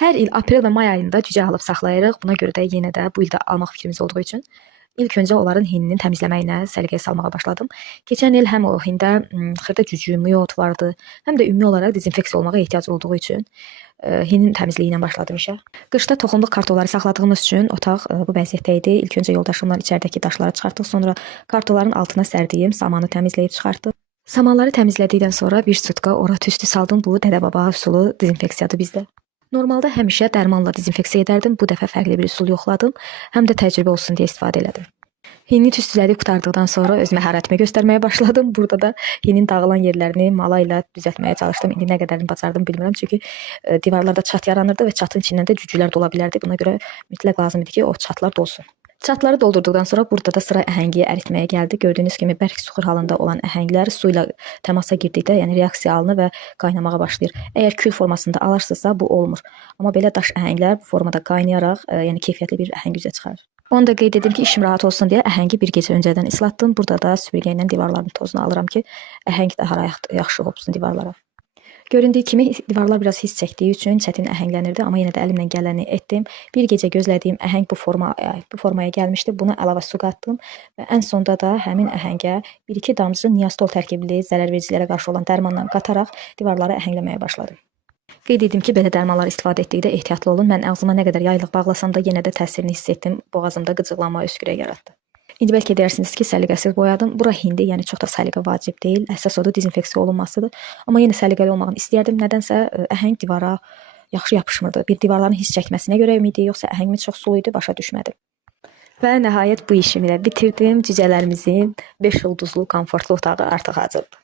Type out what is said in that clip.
Hər il aprel və may ayında cücə alıb saxlayırıq. Buna görə də yenə də bu il də almaq fikrimiz olduğu üçün ilk öncə onların hinini təmizləməyinə səliqəyə salmağa başladım. Keçən il həm o hində xırda cücü, miyot vardı, həm də ümumi olaraq dezinfeksiya olmağa ehtiyac olduğu üçün hinin təmizliyi ilə başladım işə. Qışda toxumluq kartolları saxladığımız üçün otaq bu vəziyyətdə idi. İlk öncə yoldaşımla içəridəki daşları çıxartdıq, sonra kartolların altına sərdiyim samanı təmizləyib çıxartdım. Samanları təmizlədikdən sonra bir sutka ora tüstü saldım. Bu dədə-baba üsulu dezinfeksiyadır bizdə. Normalda həmişə dərmanla dezinfeksiya edərdim. Bu dəfə fərqli bir üsul yoxladım. Həm də təcrübə olsun deyə istifadə elədim. Hini tüstülədib qurtardıqdan sonra öz məharətimi göstərməyə başladım. Burada da hinin dağılan yerlərini mala ilə düzəltməyə çalışdım. İndi nə qədərini bacardım bilmirəm. Çünki divarlarda çat yaranırdı və çatın içindən də cücülər dola bilərdi. Buna görə mütləq lazım idi ki, o çatlar dolsun. Çatları doldurduqdan sonra burada da sıra əhəngiyə əritməyə gəldi. Gördüyünüz kimi bərk suxur halında olan əhənglər su ilə təmasa girdikdə, yəni reaksiya alınır və qaynamağa başlayır. Əgər kül formasında alarsınızsa bu olmur. Amma belə daş əhənglər bu formada qaynayaraq, yəni keyfiyyətli bir əhəng üzə çıxarır. Onu da qeyd edim ki, işim rahat olsun deyə əhəngi bir gecə öncədən islatdım. Burada da süpürgə ilə divarların tozunu alıram ki, əhəng daha yaxşı hopsun divarlara. Göründüyü kimi divarlar biraz his çəkdiyi üçün çətin əhənglənirdi, amma yenə də əlimdən gələni etdim. Bir gecə gözlədiyim əhəng bu formaya gəlmişdi. Buna əlavə su qatdım və ən sonda da həmin əhəngə 1-2 damcı niastol tərkibli zərərvericilərə qarşı olan dərmanla qataraq divarları əhəngləməyə başladım. Qeyd edim ki, belə dərmanlar istifadə etdikdə ehtiyatlı olun. Mən ağzıma nə qədər yaylıq bağlasam da yenə də təsirini hiss etdim. Boğazımda qıcıqlanma, öskürək yaratdı. İndi bəlkə deyirsiniz ki, səliqəsiz boyadım. Bura hindi, yəni çox da səliqə vacib deyil. Əsas odur dezinfeksiya olunmasıdır. Amma yenə səliqəli olmağını istəyərdim. Nədənsə əhəng divara yaxşı yapışmırdı. Bir divarların his çəkməsinə görə idi, yoxsa əhəngimi çox sulu idi, başa düşmədim. Və nəhayət bu işimi də bitirdim. Cücələrimizin 5 ulduzlu komfortlu otağı artıq hazırdır.